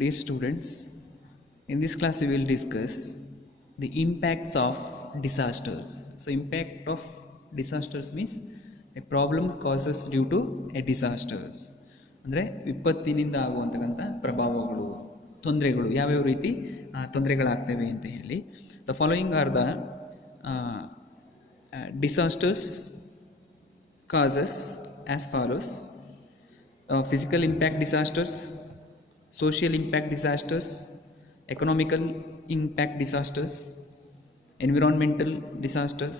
Dear students, in this class we will discuss the impacts of disasters. So, impact of disasters means a problem causes due to a disasters. ಅಂದರೆ ವಿಪತ್ತಿನಿಂದ ಆಗುವಂತಕ್ಕಂಥ ಪ್ರಭಾವಗಳು, ತೊಂದರೆಗಳು ಯಾವ್ಯಾವ ರೀತಿ ತೊಂದರೆಗಳಾಗ್ತವೆ ಅಂತ ಹೇಳಿ. The following are the disasters causes as follows: physical impact disasters, social impact disasters, economical impact disasters, environmental disasters,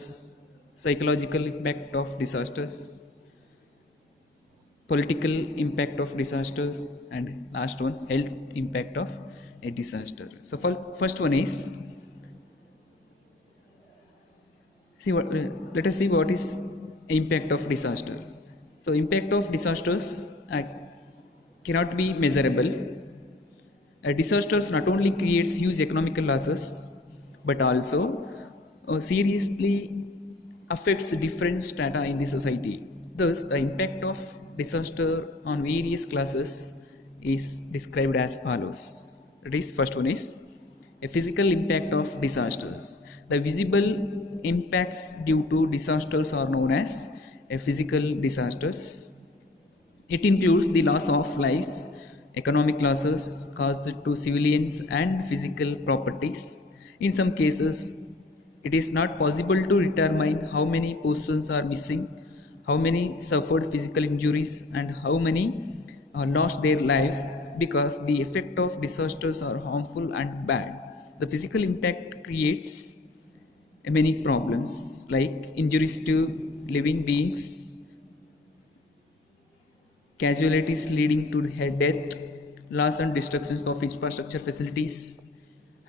psychological impact of disasters, political impact of disaster, and last one, health impact of a disaster. So first one is, let us see what is impact of disaster. So impact of disasters cannot be measurable. Disasters not only creates huge economical losses but also seriously affects different strata in the society. Thus the impact of disaster on various classes is described as follows. That is, first one is a physical impact of disasters. The visible impacts due to disasters are known as a physical disasters. It includes the loss of lives, economic losses caused to civilians and physical properties. In some cases, it is not possible to determine how many persons are missing, how many suffered physical injuries, and how many lost their lives, because the effect of disasters are harmful and bad. The physical impact creates many problems like injuries to living beings, casualties leading to death, loss and destruction of infrastructure facilities,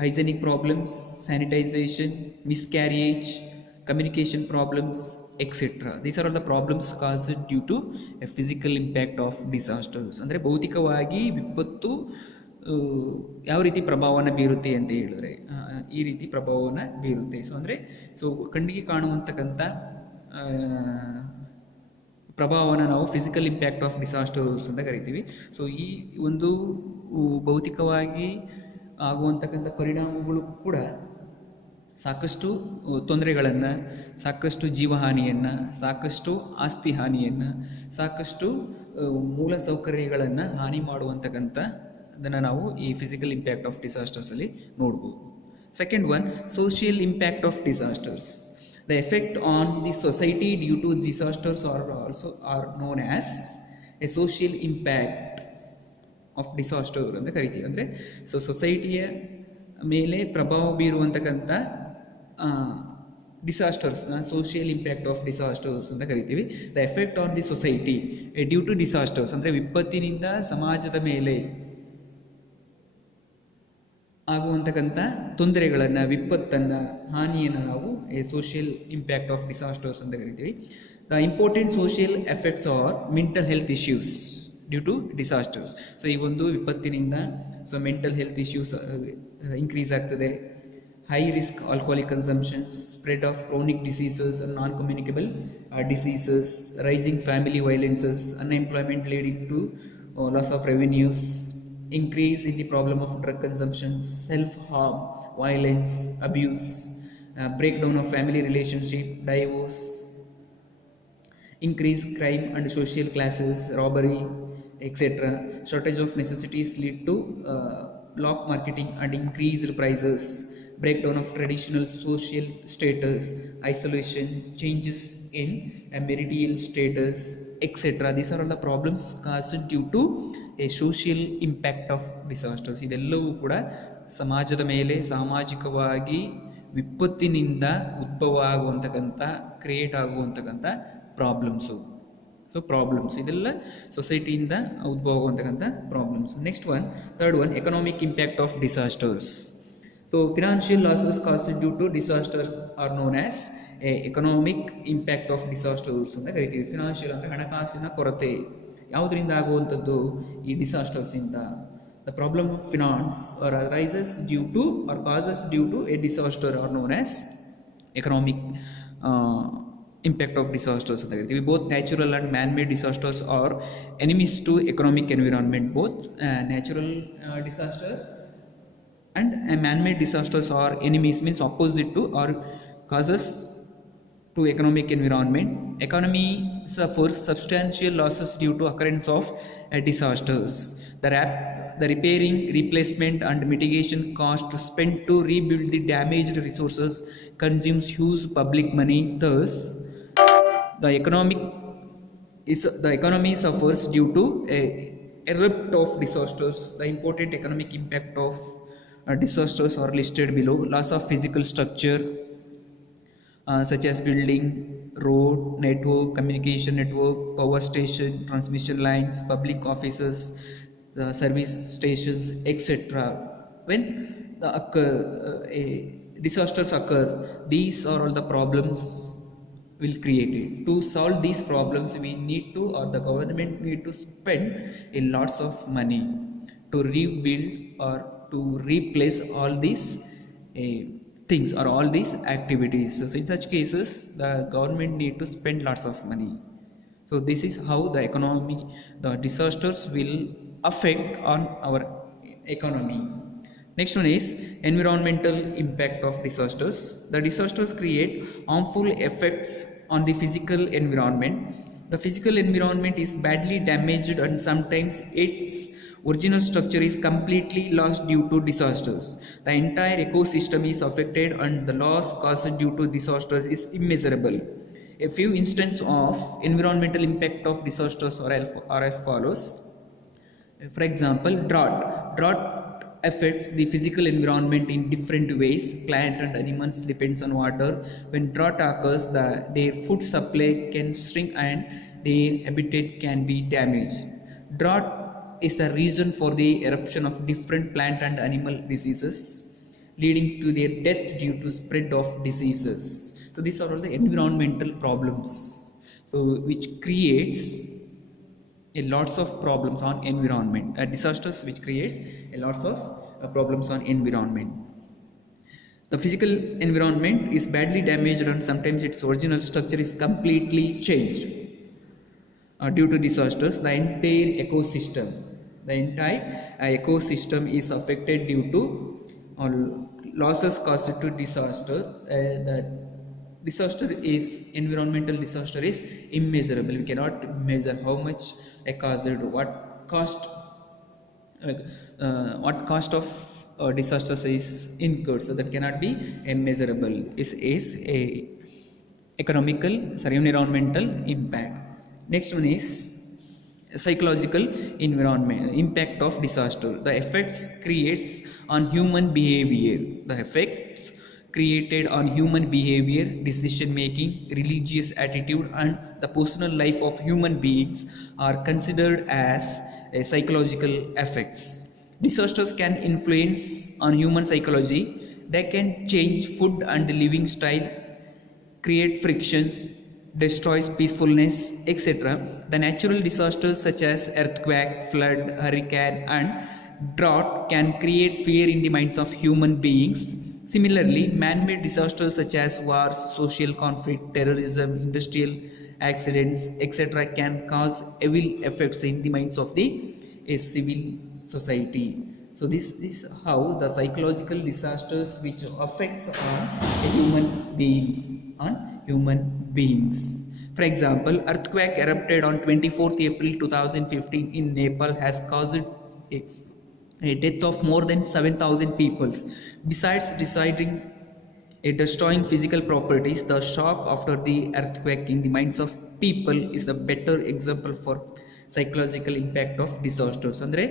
hygienic problems, sanitization, miscarriage, communication problems, etc. These are all the problems caused due to a physical impact of disasters. ಅಂದರೆ ಭೌತಿಕವಾಗಿ ವಿಪತ್ತು ಯಾವ ರೀತಿ ಪ್ರಭಾವವನ್ನು ಬೀರುತ್ತೆ ಅಂತ ಹೇಳಿದ್ರೆ ಈ ರೀತಿ ಪ್ರಭಾವವನ್ನು ಬೀರುತ್ತೆ. ಸೊ ಕಣ್ಣಿಗೆ ಕಾಣುವಂತಕ್ಕಂಥ ಪ್ರಭಾವವನ್ನು ನಾವು ಫಿಸಿಕಲ್ ಇಂಪ್ಯಾಕ್ಟ್ ಆಫ್ ಡಿಸಾಸ್ಟರ್ಸ್ ಅಂತ ಕರಿತೀವಿ. ಸೊ ಈ ಒಂದು ಭೌತಿಕವಾಗಿ ಆಗುವಂತಕ್ಕಂಥ ಪರಿಣಾಮಗಳು ಕೂಡ ಸಾಕಷ್ಟು ತೊಂದರೆಗಳನ್ನು, ಸಾಕಷ್ಟು ಜೀವಹಾನಿಯನ್ನು, ಸಾಕಷ್ಟು ಆಸ್ತಿ ಹಾನಿಯನ್ನು, ಸಾಕಷ್ಟು ಮೂಲ ಸೌಕರ್ಯಗಳನ್ನು ಹಾನಿ ಮಾಡುವಂತಕ್ಕಂಥ ಅದನ್ನು ನಾವು ಈ ಫಿಸಿಕಲ್ ಇಂಪ್ಯಾಕ್ಟ್ ಆಫ್ ಡಿಸಾಸ್ಟರ್ಸಲ್ಲಿ ನೋಡ್ಬೋದು. Second one, social impact of disasters. The effect on the society due to disasters are known as a social impact of disaster ಅಂತ ಕರಿತೀವಿ. ಅಂದರೆ ಸೊಸೈಟಿಯ ಮೇಲೆ ಪ್ರಭಾವ ಬೀರುವಂತಕ್ಕಂಥ ಡಿಸಾಸ್ಟರ್ಸ್ನ ಸೋಷಿಯಲ್ ಇಂಪ್ಯಾಕ್ಟ್ ಆಫ್ ಡಿಸಾಸ್ಟರ್ಸ್ ಅಂತ ಕರಿತೀವಿ. The effect on the society due to disasters ಅಂದರೆ ವಿಪತ್ತಿನಿಂದ ಸಮಾಜದ ಮೇಲೆ ಆಗುವಂತಕ್ಕಂಥ ತೊಂದರೆಗಳನ್ನು, ವಿಪತ್ತನ್ನು, ಹಾನಿಯನ್ನು ನಾವು ಸೋಷಿಯಲ್ ಇಂಪ್ಯಾಕ್ಟ್ ಆಫ್ ಡಿಸಾಸ್ಟರ್ಸ್ ಅಂತ ಕರಿತೀವಿ. The important social effects are mental health issues due to disasters. So ಈ ಒಂದು ವಿಪತ್ತಿನಿಂದ ಮೆಂಟಲ್ ಹೆಲ್ತ್ ಇಶ್ಯೂಸ್ ಇನ್ಕ್ರೀಸ್ ಆಗ್ತದೆ. High risk alcoholic consumptions, spread of chronic diseases, non communicable diseases, rising family violences, unemployment leading to loss of revenues, increase in the problem of drug consumption, self-harm, violence, abuse, breakdown of family relationship, divorce, increased crime and social classes, robbery, etc. Shortage of necessities lead to block marketing and increased prices, breakdown of traditional social status, isolation, changes in marital status, etc. These are all the problems caused due to a social impact of disasters. ಇದೆಲ್ಲವೂ ಕೂಡ ಸಮಾಜದ ಮೇಲೆ ಸಾಮಾಜಿಕವಾಗಿ ವಿಪತ್ತಿನಿಂದ ಉದ್ಭವ ಆಗುವಂತಕ್ಕಂಥ, create ಆಗುವಂತಕ್ಕಂಥ problems. So problems ಇದೆಲ್ಲ ಸೊಸೈಟಿಯಿಂದ ಉದ್ಭವ ಆಗುವಂತಕ್ಕಂಥ problems. Next one, third one, economic impact of disasters. So financial losses caused due to disasters are known as economic impact of disasters ಅಂತ ಕರಿತೀವಿ. ಫಿನಾನ್ಷಿಯಲ್ ಅಂದರೆ ಹಣಕಾಸಿನ ಕೊರತೆ ಯಾವುದರಿಂದ ಆಗುವಂಥದ್ದು? ಈ ಡಿಸಾಸ್ಟರ್ಸಿಂದ. The problem of finance are arises due to are causes due to a disaster are known as economic impact of disasters ಅಂತ ಕರಿತೀವಿ. Both natural and man made disasters are enemies to economic environment. Both natural disaster and man-made disasters are enemies, means opposite to or causes to economic environment. Economy suffers substantial losses due to occurrence of disasters. The repairing, replacement and mitigation cost spent to rebuild the damaged resources consumes huge public money. Thus the economy suffers due to a erupt of disasters. The important economic impact of disasters are listed below. Loss of physical structure such as building, road network, communication network, power station, transmission lines, public offices, service stations, etc. When disasters occur, these are all the problems will create it. To solve these problems, we need to, or the government need to spend a lots of money to rebuild or to replace all these things or all these activities. So in such cases, the government need to spend lots of money. So this is how the economy, the disasters will affect on our economy. Next one is environmental impact of disasters. The disasters create harmful effects on the physical environment. The physical environment is badly damaged and sometimes its original structure is completely lost due to disasters. The entire ecosystem is affected and the loss caused due to disasters is immeasurable. A few instances of environmental impact of disasters are as follows. For example, drought affects the physical environment in different ways. Plant and animals depends on water. When drought occurs, their food supply can shrink and their habitat can be damaged. Drought is the reason for the eruption of different plant and animal diseases, leading to their death due to spread of diseases. So these are all the environmental problems, so which creates a lots of problems on environment. Disasters which creates a lots of problems on environment. The physical environment is badly damaged and sometimes its original structure is completely changed due to disasters. The entire ecosystem is affected due to losses caused to disaster. The environmental disaster is immeasurable. We cannot measure how much it caused, what cost of disasters is incurred, so that cannot be measurable. Is a environmental impact. Next one is psychological environment impact of disaster. The effects creates on human behavior. The effects created on human behavior, decision making, religious attitude and the personal life of human beings are considered as psychological effects. Disasters can influence on human psychology. They can change food and living style, create frictions, destroys peacefulness, etc. The natural disasters such as earthquake, flood, hurricane and drought can create fear in the minds of human beings. Similarly, man-made disasters such as wars, social conflict, terrorism, industrial accidents, etc. can cause evil effects in the minds of the civil society. So this is how the psychological disasters which affects on human beings. For example, earthquake erupted on 24th April 2015 in Nepal has caused a death of more than 7,000 people. Besides destroying physical properties, the shock after the earthquake in the minds of people is the better example for psychological impact of disasters. ಅಂದರೆ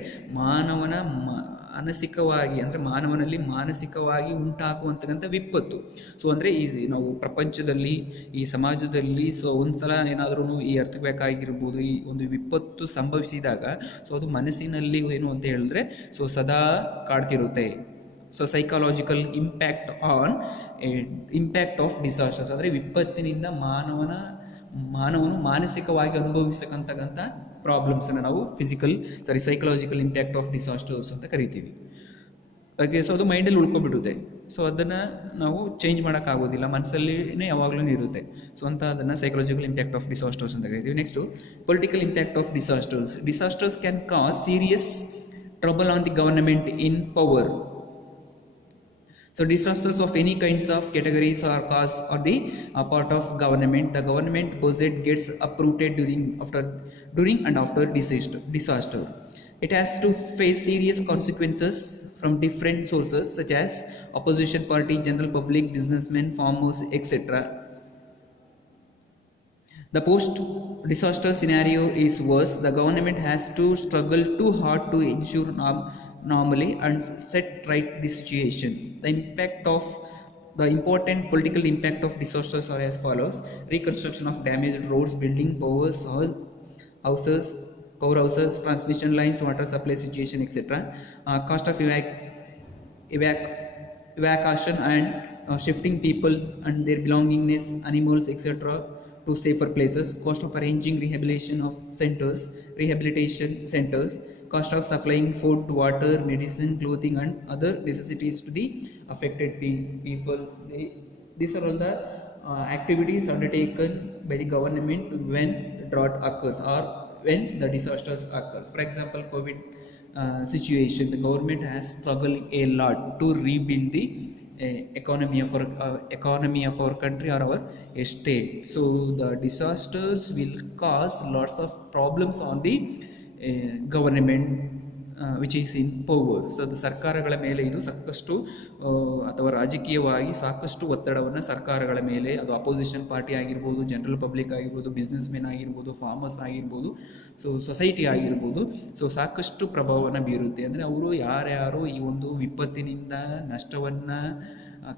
ಮಾನವನಲ್ಲಿ ಮಾನಸಿಕವಾಗಿ ಉಂಟಾಗುವಂತಕ್ಕಂಥ ವಿಪತ್ತು. So ಅಂದರೆ ನಾವು ಪ್ರಪಂಚದಲ್ಲಿ ಈ ಸಮಾಜದಲ್ಲಿ so ಒಂದ್ಸಲ ಏನಾದ್ರೂ ಈ ಅರ್ಥಕ್ವೇಕ್ ಆಗಿರ್ಬೋದು, ಈ ಒಂದು ವಿಪತ್ತು ಸಂಭವಿಸಿದಾಗ ಸೊ ಅದು ಮನಸ್ಸಿನಲ್ಲಿ ಏನು ಅಂತ ಹೇಳಿದ್ರೆ ಸೊ ಸದಾ ಕಾಡ್ತಿರುತ್ತೆ. So psychological impact of disasters ಅಂದರೆ ವಿಪತ್ತಿನಿಂದ ಮಾನವನು ಮಾನಸಿಕವಾಗಿ ಅನುಭವಿಸತಕ್ಕಂಥ ಪ್ರಾಬ್ಲಮ್ಸನ್ನು ನಾವು ಸೈಕಲಾಜಿಕಲ್ ಇಂಪ್ಯಾಕ್ಟ್ ಆಫ್ ಡಿಸಾಸ್ಟರ್ಸ್ ಅಂತ ಕರಿತೀವಿ. ಸೊ ಅದು ಮೈಂಡಲ್ಲಿ ಉಳ್ಕೊಬಿಡುತ್ತೆ. ಸೊ ಅದನ್ನು ನಾವು ಚೇಂಜ್ ಮಾಡೋಕ್ಕಾಗೋದಿಲ್ಲ, ಮನಸ್ಸಲ್ಲಿನೇ ಯಾವಾಗಲೂ ಇರುತ್ತೆ. ಸೊ ಅಂತ ಅದನ್ನು ಸೈಕಲಾಜಿಕಲ್ ಇಂಪ್ಯಾಕ್ಟ್ ಆಫ್ ಡಿಸಾಸ್ಟರ್ಸ್ ಅಂತ ಕರಿತೀವಿ. Next political impact of disasters. Disasters can cause serious trouble on the government in power. So disasters of any kinds of categories or cause or the part of government. The government budget gets uprooted during and after disaster. It has to face serious consequences from different sources such as opposition party, general public, businessmen, farmers, etc. The post-disaster scenario is worse. The government has to struggle too hard to ensure normally and set right the situation. The important political impact of disasters are as follows: reconstruction of damaged roads, building powerhouses, transmission lines, water supply situation, etc. Cost of evacuation and shifting people and their belongings, animals, etc. to safer places. Cost of arranging rehabilitation centers, cost of supplying food, water, medicine, clothing and other necessities to the affected people. These are all the activities undertaken by the government when drought occurs or when the disasters occurs. For example, COVID situation, the government has struggled a lot to rebuild the economy of our country or our state. So the disasters will cause lots of problems on the government which is in power. So ಅದು ಸರ್ಕಾರಗಳ ಮೇಲೆ ಇದು ಸಾಕಷ್ಟು ಅಥವಾ ರಾಜಕೀಯವಾಗಿ ಸಾಕಷ್ಟು ಒತ್ತಡವನ್ನು ಸರ್ಕಾರಗಳ ಮೇಲೆ, ಅದು ಅಪೋಸಿಷನ್ ಪಾರ್ಟಿ ಆಗಿರ್ಬೋದು, ಜನರಲ್ ಪಬ್ಲಿಕ್ ಆಗಿರ್ಬೋದು, ಬಿಸ್ನೆಸ್ ಮೆನ್ ಆಗಿರ್ಬೋದು, ಫಾರ್ಮರ್ಸ್ ಆಗಿರ್ಬೋದು, ಸೊ ಸೊಸೈಟಿ ಆಗಿರ್ಬೋದು, ಸೊ ಸಾಕಷ್ಟು ಪ್ರಭಾವವನ್ನು ಬೀರುತ್ತೆ. ಅಂದರೆ ಅವರು ಯಾರ್ಯಾರು ಈ ಒಂದು ವಿಪತ್ತಿನಿಂದ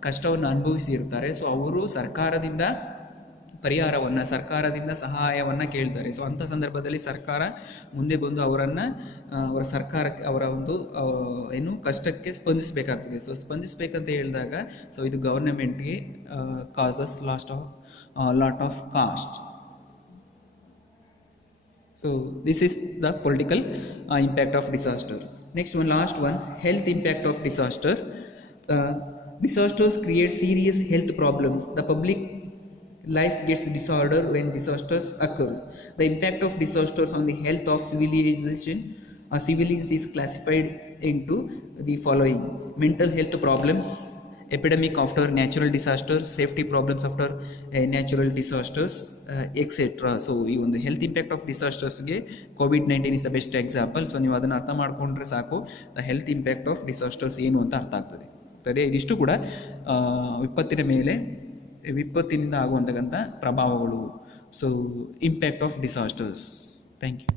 ಕಷ್ಟವನ್ನು ಅನುಭವಿಸಿರ್ತಾರೆ, ಸೊ ಅವರು ಸರ್ಕಾರದಿಂದ ಪರಿಹಾರವನ್ನು, ಸರ್ಕಾರದಿಂದ ಸಹಾಯವನ್ನು ಕೇಳ್ತಾರೆ. ಸೊ ಅಂಥ ಸಂದರ್ಭದಲ್ಲಿ ಸರ್ಕಾರ ಮುಂದೆ ಬಂದು ಅವರ ಒಂದು ಕಷ್ಟಕ್ಕೆ ಸ್ಪಂದಿಸಬೇಕಾಗ್ತದೆ. ಸೊ ಸ್ಪಂದಿಸಬೇಕಂತ ಹೇಳಿದಾಗ ಸೊ ಇದು ಗವರ್ನಮೆಂಟ್ಗೆ causes lot of cost. So this is the political impact of disaster. Next one, last one, health impact of disaster. Disasters create serious health problems. The public life gets disorder when disasters occurs. The impact of disasters on the health of civilians is classified into the following: mental health problems, epidemic after natural disasters, safety problems after natural disasters, etc. So ಈ ಒಂದು health impact of ಡಿಸಾಸ್ಟರ್ಸ್ಗೆ COVID-19 is the best example. So ನೀವು ಅದನ್ನು ಅರ್ಥ ಮಾಡಿಕೊಂಡ್ರೆ ಸಾಕು, the health impact of disasters ಏನು ಅಂತ ಅರ್ಥ ಆಗ್ತದೆ. ಇದಿಷ್ಟು ಕೂಡ ವಿಪತ್ತಿನಿಂದ ಆಗುವಂತಕ್ಕಂಥ ಪ್ರಭಾವಗಳು. So impact of disasters. Thank you.